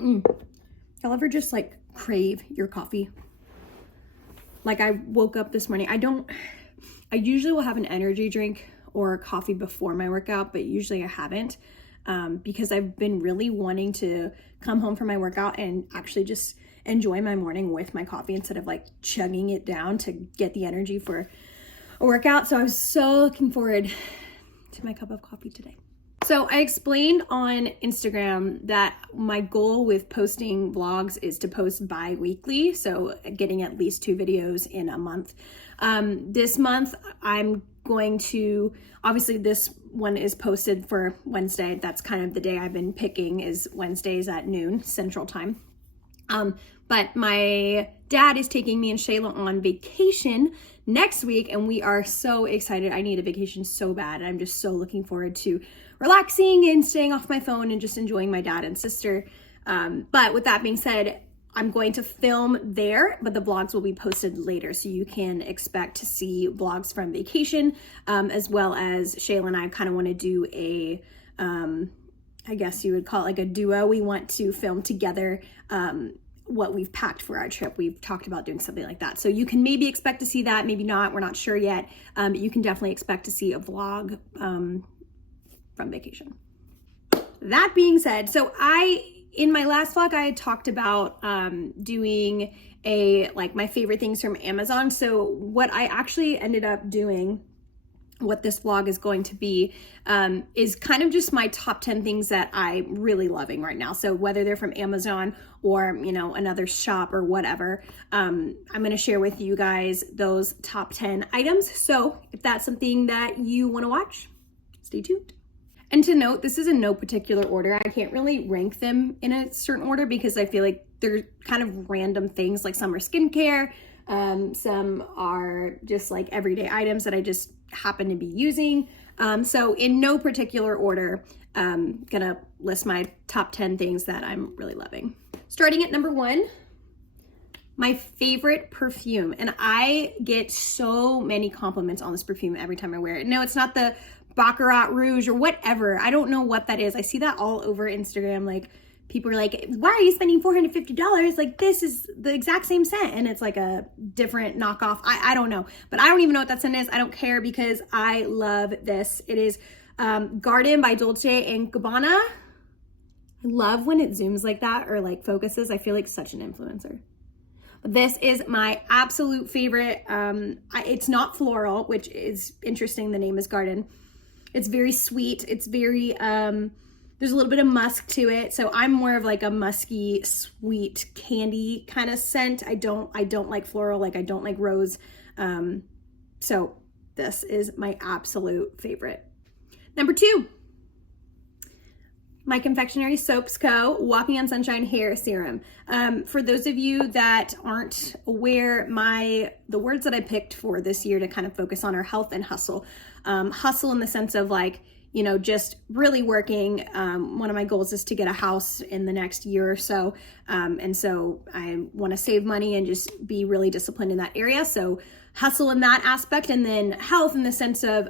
Y'all ever just like crave your coffee? Like I woke up this morning, I usually will have an energy drink or a coffee before my workout, but usually I haven't because I've been really wanting to come home from my workout and actually just enjoy my morning with my coffee instead of like chugging it down to get the energy for a workout. So I was so looking forward to my cup of coffee today. So I explained on Instagram that my goal with posting vlogs is to post bi-weekly, so getting at least 2 videos in a month. This month I'm going to, obviously this one is posted for Wednesday. That's kind of the day I've been picking, is Wednesdays at noon Central Time. But my dad is taking me and Shayla on vacation next week, and we are so excited. I need a vacation so bad, and I'm just so looking forward to relaxing and staying off my phone and just enjoying my dad and sister. But with that being said, I'm going to film there, but the vlogs will be posted later, so you can expect to see vlogs from vacation, as well as Shayla and I kind of want to do a, I guess you would call it like a duo. We want to film together what we've packed for our trip. We've talked about doing something like that. So you can maybe expect to see that, maybe not, we're not sure yet. But you can definitely expect to see a vlog from vacation. That being said, so in my last vlog, I had talked about doing like my favorite things from Amazon. So what I actually ended up doing, what this vlog is going to be, is kind of just my top 10 things that I'm really loving right now. So whether they're from Amazon or, you know, another shop or whatever, I'm going to share with you guys those top 10 items. So if that's something that you want to watch, stay tuned. And to note, this is in no particular order. I can't really rank them in a certain order because I feel like they're kind of random things. Like some are skincare, some are just like everyday items that I just happen to be using. So in no particular order, gonna list my top 10 things that I'm really loving. Starting at number 1, my favorite perfume. And I get so many compliments on this perfume every time I wear it. No, it's not the Baccarat Rouge or whatever. I don't know what that is. I see that all over Instagram. Like people are like, why are you spending $450? Like this is the exact same scent. And it's like a different knockoff. I don't know, but I don't even know what that scent is. I don't care because I love this. It is Garden by Dolce & Gabbana. I love when it zooms like that or like focuses. I feel like such an influencer. This is my absolute favorite. It's not floral, which is interesting. The name is Garden. It's very sweet. It's very, there's a little bit of musk to it. So I'm more of like a musky, sweet candy kind of scent. I don't like floral. Like I don't like rose. So this is my absolute favorite. Number 2, my Confectionery Soaps Co. Walking on Sunshine Hair Serum. For those of you that aren't aware, the words that I picked for this year to kind of focus on are health and hustle. Hustle in the sense of like, you know, just really working. One of my goals is to get a house in the next year or so. And so I want to save money and just be really disciplined in that area. So hustle in that aspect, and then health in the sense of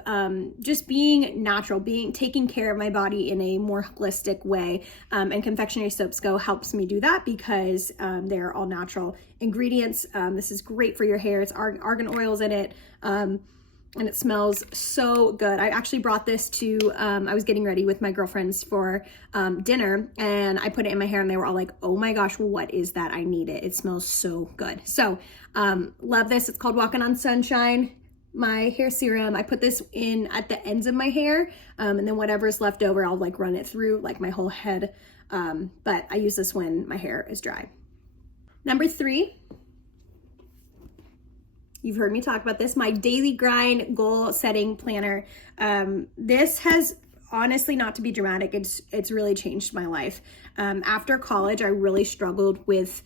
just being natural, taking care of my body in a more holistic way. And Confectionery Soaps Go helps me do that because they're all natural ingredients. This is great for your hair. It's argan oils in it. And it smells so good. I actually brought this to, I was getting ready with my girlfriends for dinner, and I put it in my hair and they were all like, oh my gosh, what is that? I need it. It smells so good. So love this. It's called Walking on Sunshine, my hair serum. I put this in at the ends of my hair, and then whatever's left over, I'll like run it through like my whole head. But I use this when my hair is dry. Number 3, you've heard me talk about this, my Daily Grind Goal Setting Planner. This has, honestly, not to be dramatic, it's really changed my life. After college, I really struggled with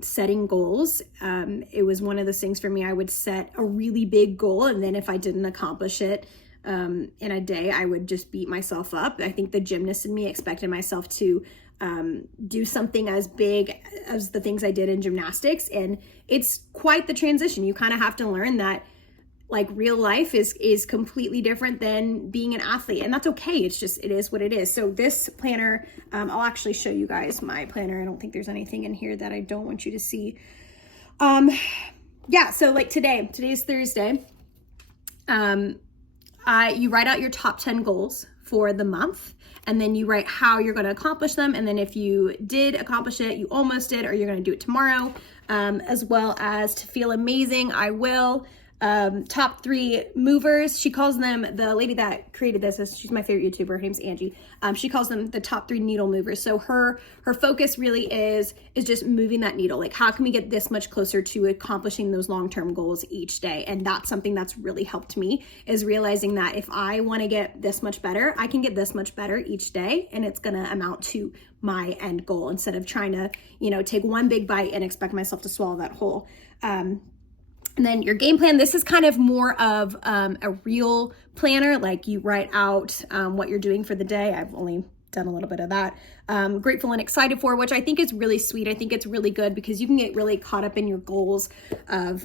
setting goals. It was one of those things for me. I would set a really big goal, and then if I didn't accomplish it in a day, I would just beat myself up. I think the gymnast in me expected myself to do something as big as the things I did in gymnastics. And it's quite the transition. You kind of have to learn that like real life is completely different than being an athlete, and that's okay. It's just, it is what it is. So this planner, I'll actually show you guys my planner. I don't think there's anything in here that I don't want you to see. Yeah, so like today's Thursday. You write out your top 10 goals for the month, and then you write how you're going to accomplish them. And then if you did accomplish it, you almost did, or you're going to do it tomorrow, as well as to feel amazing. I will. Top 3 movers. She calls them, the lady that created this, she's my favorite YouTuber. Her name's Angie. She calls them the top 3 needle movers. So her focus really is just moving that needle. Like, how can we get this much closer to accomplishing those long-term goals each day? And that's something that's really helped me, is realizing that if I want to get this much better, I can get this much better each day, and it's going to amount to my end goal, instead of trying to, you know, take one big bite and expect myself to swallow that whole. And then your game plan, this is kind of more of a real planner. Like, you write out what you're doing for the day. I've only done a little bit of that. Grateful and excited for, which I think is really sweet. I think it's really good because you can get really caught up in your goals of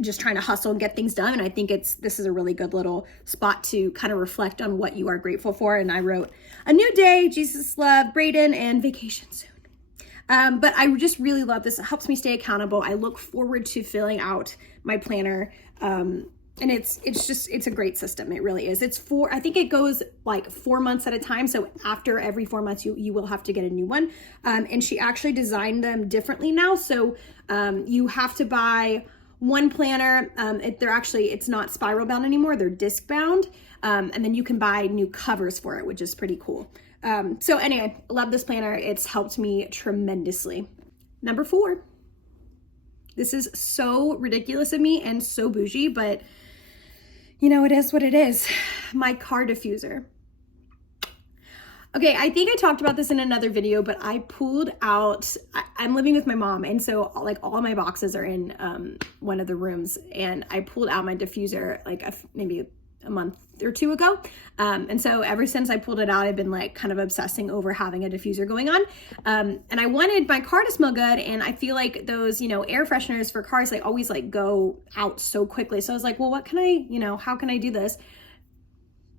just trying to hustle and get things done. And I think this is a really good little spot to kind of reflect on what you are grateful for. And I wrote a new day, Jesus love, Braden, and vacation soon. But I just really love this. It helps me stay accountable. I look forward to filling out my planner. And it's a great system. It really is. I think it goes like 4 months at a time. So after every 4 months, you will have to get a new one. And she actually designed them differently now. So, you have to buy one planner. It's not spiral bound anymore. They're disc bound. And then you can buy new covers for it, which is pretty cool. So anyway, I love this planner. It's helped me tremendously. Number 4. This is so ridiculous of me and so bougie, but you know, it is what it is. My car diffuser. Okay, I think I talked about this in another video, but I pulled out, I'm living with my mom, and so like all of my boxes are in one of the rooms, and I pulled out my diffuser like maybe a month or 2 ago. And so ever since I pulled it out, I've been like kind of obsessing over having a diffuser going on. And I wanted my car to smell good. And I feel like those, you know, air fresheners for cars, they always like go out so quickly. So I was like, well, what can I, you know, how can I do this?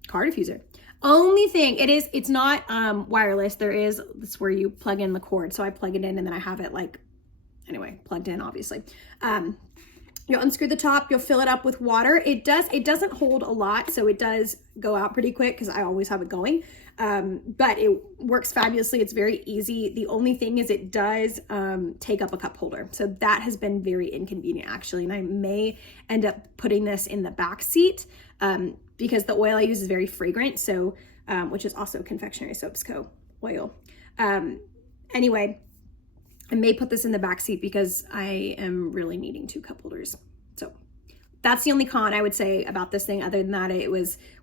Car diffuser. Only thing it's not wireless. This where you plug in the cord. So I plug it in and then I have it like, anyway, plugged in, obviously. You'll unscrew the top, you'll fill it up with water. It doesn't hold a lot, so it does go out pretty quick because I always have it going. But it works fabulously. It's very easy. The only thing is it does take up a cup holder. So that has been very inconvenient actually. And I may end up putting this in the back seat because the oil I use is very fragrant. So, which is also Confectionery Soaps Co. oil. Anyway, I may put this in the back seat because I am really needing 2 cup holders. So that's the only con I would say about this thing. Other than that, it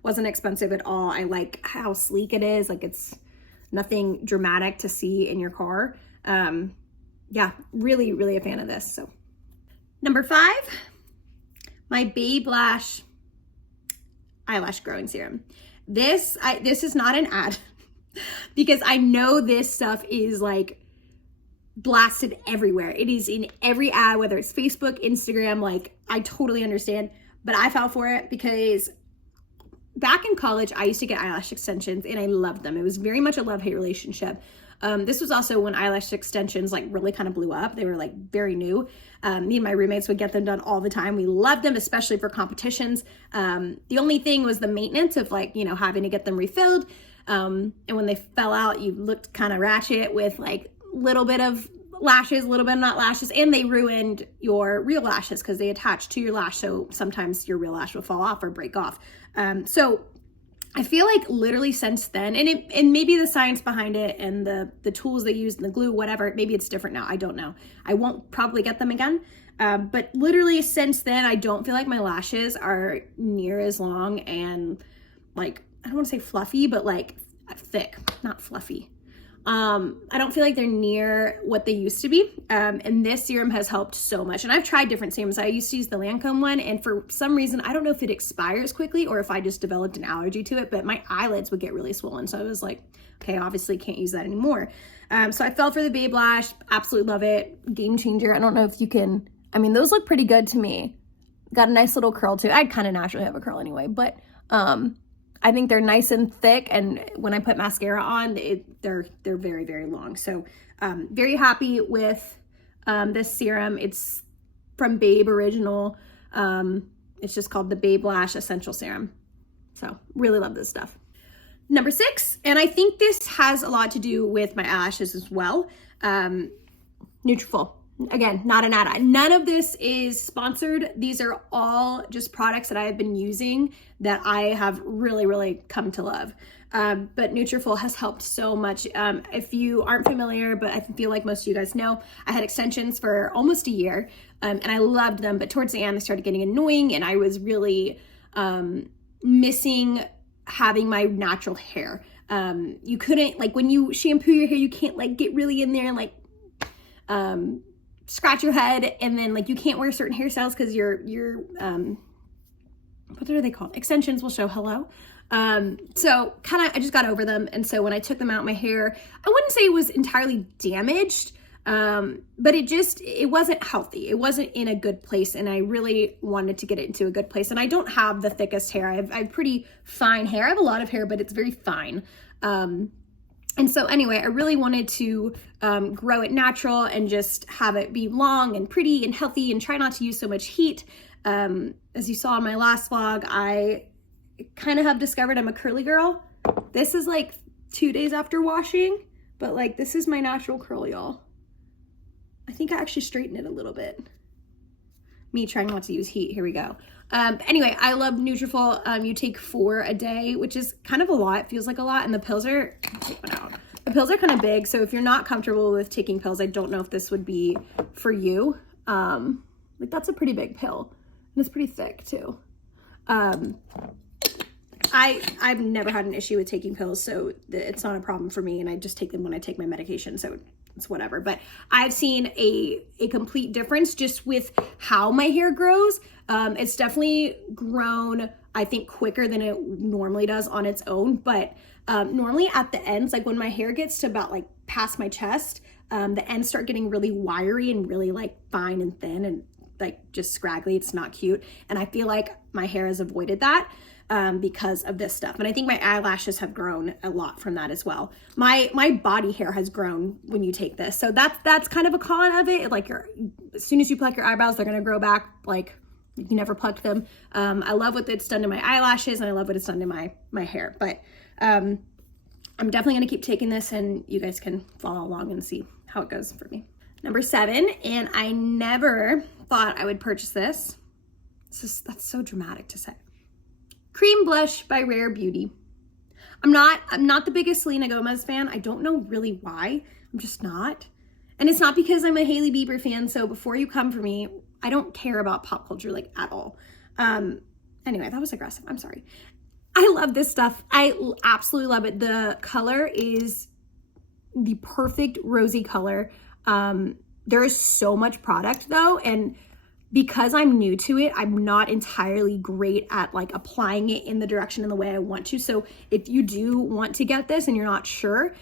wasn't expensive at all. I like how sleek it is. Like, it's nothing dramatic to see in your car. Yeah, really, really a fan of this. So number 5, my BABELASH eyelash growing serum. This is not an ad because I know this stuff is like blasted everywhere. It is in every ad, whether it's Facebook, Instagram. Like, I totally understand, but I fell for it because back in college, I used to get eyelash extensions and I loved them. It was very much a love-hate relationship. This was also when eyelash extensions like really kind of blew up. They were like very new. Me and my roommates would get them done all the time. We loved them, especially for competitions. The only thing was the maintenance of like, you know, having to get them refilled. And when they fell out, you looked kind of ratchet with like little bit of lashes, a little bit of not lashes, and they ruined your real lashes because they attach to your lash. So sometimes your real lash will fall off or break off. So I feel like literally since then, and maybe the science behind it and the tools they use and the glue, whatever, maybe it's different now. I don't know. I won't probably get them again. But literally since then, I don't feel like my lashes are near as long and like, I don't want to say fluffy, but like thick, not fluffy. I don't feel like they're near what they used to be. And this serum has helped so much. And I've tried different serums. I used to use the Lancome one, and for some reason, I don't know if it expires quickly or if I just developed an allergy to it, but my eyelids would get really swollen. So I was like, okay, obviously can't use that anymore. So I fell for the BABELASH, absolutely love it. Game changer. I don't know if you can, I mean, those look pretty good to me. got a nice little curl too. I kind of naturally have a curl anyway, but I think they're nice and thick, and when I put mascara on, they're very, very long. So very happy with this serum. It's from Babe Original. It's just called the Babe Lash Essential Serum. So really love this stuff. Number 6, and I think this has a lot to do with my eyelashes as well. NUTRAFOL. Again, not an ad. None of this is sponsored. These are all just products that I have been using that I have really, really come to love. But NUTRAFOL has helped so much. If you aren't familiar, but I feel like most of you guys know, I had extensions for almost a year, and I loved them. But towards the end, they started getting annoying, and I was really missing having my natural hair. You couldn't, like, when you shampoo your hair, you can't like get really in there and like scratch your head, and then like you can't wear certain hairstyles because your what are they called? Extensions will show hello. So kind of I just got over them, and so when I took them out, my hair, I wouldn't say it was entirely damaged, but it wasn't healthy. It wasn't in a good place, and I really wanted to get it into a good place. And I don't have the thickest hair. I have pretty fine hair. I have a lot of hair, but it's very fine. And so anyway, I really wanted to grow it natural and just have it be long and pretty and healthy and try not to use so much heat. As you saw in my last vlog, I kind of have discovered I'm a curly girl. This is like 2 days after washing, but like this is my natural curl, y'all. I think I actually straightened it a little bit. Me trying not to use heat. Here we go. Anyway, I love NUTRAFOL. You take 4 a day, which is kind of a lot. It feels like a lot. And the pills are, take one out. The pills are kind of big. So if you're not comfortable with taking pills, I don't know if this would be for you. Like that's a pretty big pill, and it's pretty thick too. I've never had an issue with taking pills, so it's not a problem for me. And I just take them when I take my medication. So it's whatever. But I've seen a complete difference just with how my hair grows. It's definitely grown, I think, quicker than it normally does on its own. But normally at the ends, like when my hair gets to about like past my chest, the ends start getting really wiry and really like fine and thin and like just scraggly. It's not cute. And I feel like my hair has avoided that because of this stuff. And I think my eyelashes have grown a lot from that as well. My body hair has grown when you take this. So that's kind of a con of it. Like as soon as you pluck your eyebrows, they're gonna grow back like you never plucked them. I love what it's done to my eyelashes, and I love what it's done to my hair. But I'm definitely gonna keep taking this, and you guys can follow along and see how it goes for me. Number 7, and I never thought I would purchase this. That's so dramatic to say. Cream Blush by Rare Beauty. I'm not the biggest Selena Gomez fan. I don't know really why. I'm just not. And it's not because I'm a Hailey Bieber fan, so before you come for me, I don't care about pop culture like at all. Anyway, that was aggressive. I'm sorry. I love this stuff. I absolutely love it. The color is the perfect rosy color. There is so much product though, and because I'm new to it, I'm not entirely great at like applying it in the direction and the way I want to. So if you do want to get this and you're not sure,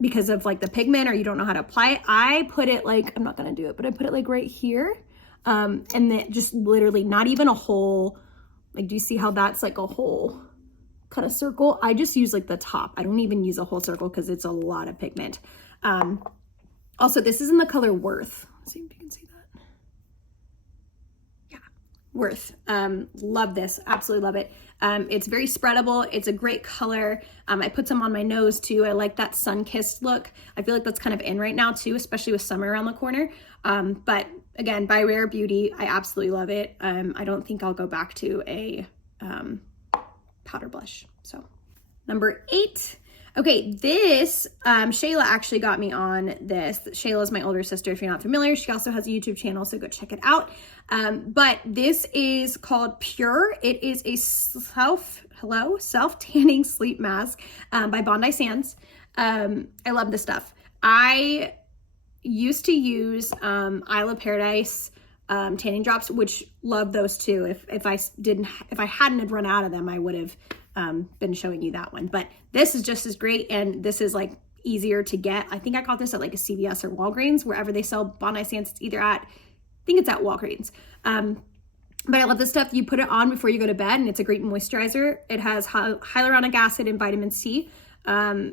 because of like the pigment or you don't know how to apply it, I put it like, I'm not gonna do it, but I put it like right here. And then just literally not even a whole, like, do you see how that's like a whole kind of circle? I just use like the top. I don't even use a whole circle because it's a lot of pigment. Also, this is in the color Worth. Let's see if you can see that. Worth. Love this. Absolutely love it. It's very spreadable. It's a great color. I put some on my nose too. I like that sun-kissed look. I feel like that's kind of in right now too, especially with summer around the corner. But again, by Rare Beauty, I absolutely love it. I don't think I'll go back to a powder blush. So number 8. Okay, this, Shayla actually got me on this. Shayla is my older sister, if you're not familiar. She also has a YouTube channel, so go check it out. But this is called Pure. It is a self-tanning sleep mask by Bondi Sands. I love this stuff. I used to use Isle of Paradise tanning drops, which love those too. If I hadn't run out of them, I would have been showing you that one. But this is just as great, and this is like easier to get. I think I got this at like a CVS or Walgreens, wherever they sell Bondi Sands. It's either at think it's at Walgreens. But I love this stuff. You put it on before you go to bed, and it's a great moisturizer. It has hyaluronic acid and vitamin C.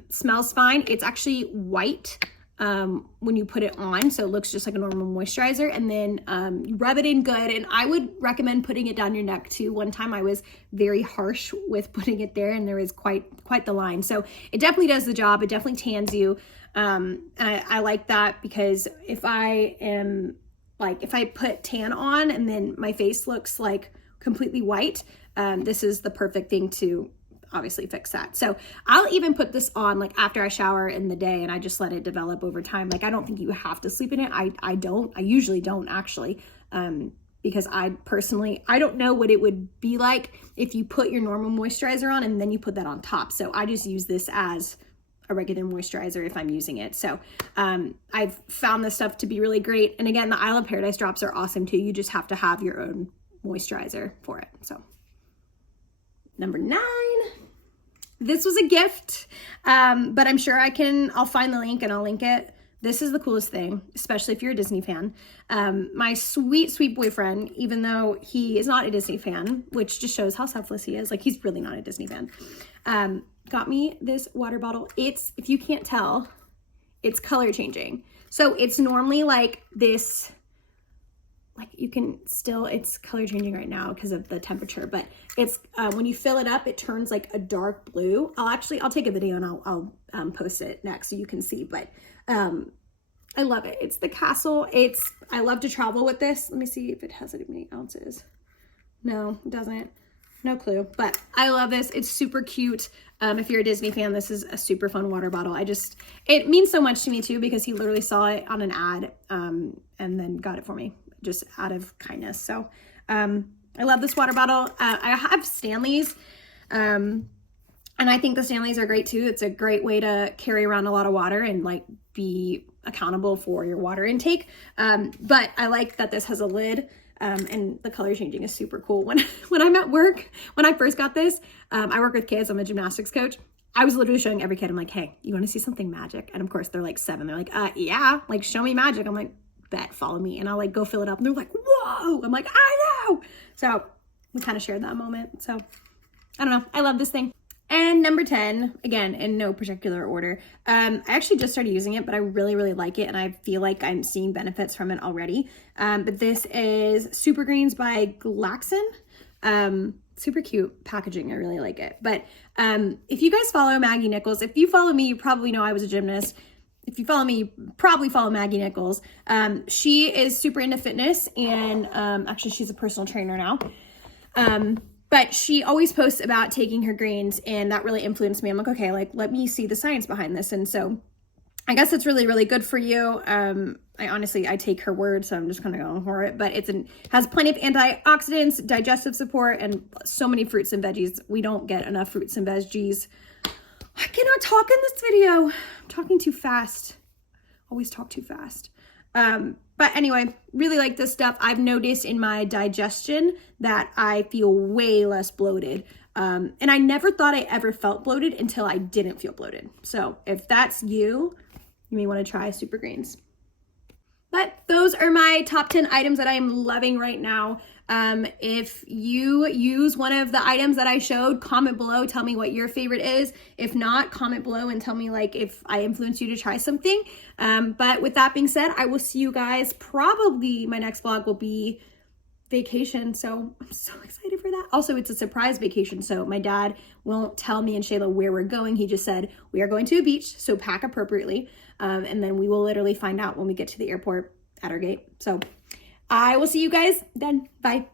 Smells fine. It's actually white when you put it on, so it looks just like a normal moisturizer. And then you rub it in good, and I would recommend putting it down your neck too. One time I was very harsh with putting it there, and there is quite the line. So it definitely does the job. It definitely tans you. And I like that, because if I put tan on and then my face looks like completely white, this is the perfect thing to obviously fix that. So I'll even put this on like after I shower in the day, and I just let it develop over time. Like, I don't think you have to sleep in it. I usually don't actually, because I don't know what it would be like if you put your normal moisturizer on and then you put that on top. So I just use this as a regular moisturizer if I'm using it. So I've found this stuff to be really great. And again, the Isle of Paradise drops are awesome too. You just have to have your own moisturizer for it. So number 9, this was a gift, but I'm sure I'll find the link and I'll link it. This is the coolest thing, especially if you're a Disney fan. My sweet, sweet boyfriend, even though he is not a Disney fan, which just shows how selfless he is, like he's really not a Disney fan, got me this water bottle. It's, if you can't tell, it's color changing. So it's normally like this, like you can still, it's color changing right now because of the temperature, but it's, when you fill it up, it turns like a dark blue. I'll take a video and I'll post it next so you can see, but I love it. It's the Castle. I love to travel with this. Let me see if it has any many ounces. No, it doesn't. No clue, but I love this. It's super cute. If you're a Disney fan, this is a super fun water bottle. It means so much to me too, because he literally saw it on an ad, and then got it for me just out of kindness. So, I love this water bottle. I have Stanleys, and I think the Stanleys are great too. It's a great way to carry around a lot of water and like be accountable for your water intake. But I like that this has a lid. And the color changing is super cool. When I'm at work, when I first got this, I work with kids. I'm a gymnastics coach. I was literally showing every kid, I'm like, hey, you want to see something magic? And of course they're like 7. They're like, yeah, like show me magic. I'm like, bet, follow me. And I'll like go fill it up. And they're like, whoa. I'm like, I know. So we kind of shared that moment. So I don't know. I love this thing. And number 10, again, in no particular order. I actually just started using it, but I really, really like it. And I feel like I'm seeing benefits from it already. But this is Super Greens by Glaxon. Super cute packaging. I really like it. But if you guys follow Maggie Nichols, if you follow me, you probably know I was a gymnast. If you follow me, you probably follow Maggie Nichols. She is super into fitness, and actually she's a personal trainer now. But she always posts about taking her greens, and that really influenced me. I'm like, okay, like let me see the science behind this. And so I guess it's really, really good for you. I take her word, so I'm just kind of going for it. But has plenty of antioxidants, digestive support, and so many fruits and veggies. We don't get enough fruits and veggies. I cannot talk in this video. I'm talking too fast. Always talk too fast. But anyway, really like this stuff. I've noticed in my digestion that I feel way less bloated. And I never thought I ever felt bloated until I didn't feel bloated. So if that's you may want to try Super Greens. But those are my top 10 items that I'm loving right now. If you use one of the items that I showed, comment below, tell me what your favorite is. If not, comment below and tell me like if I influenced you to try something. But with that being said, I will see you guys. Probably my next vlog will be vacation, so I'm so excited for that. Also, it's a surprise vacation, so my dad won't tell me and Shayla where we're going. He just said we are going to a beach, so pack appropriately, and then we will literally find out when we get to the airport at our gate. So I will see you guys then. Bye.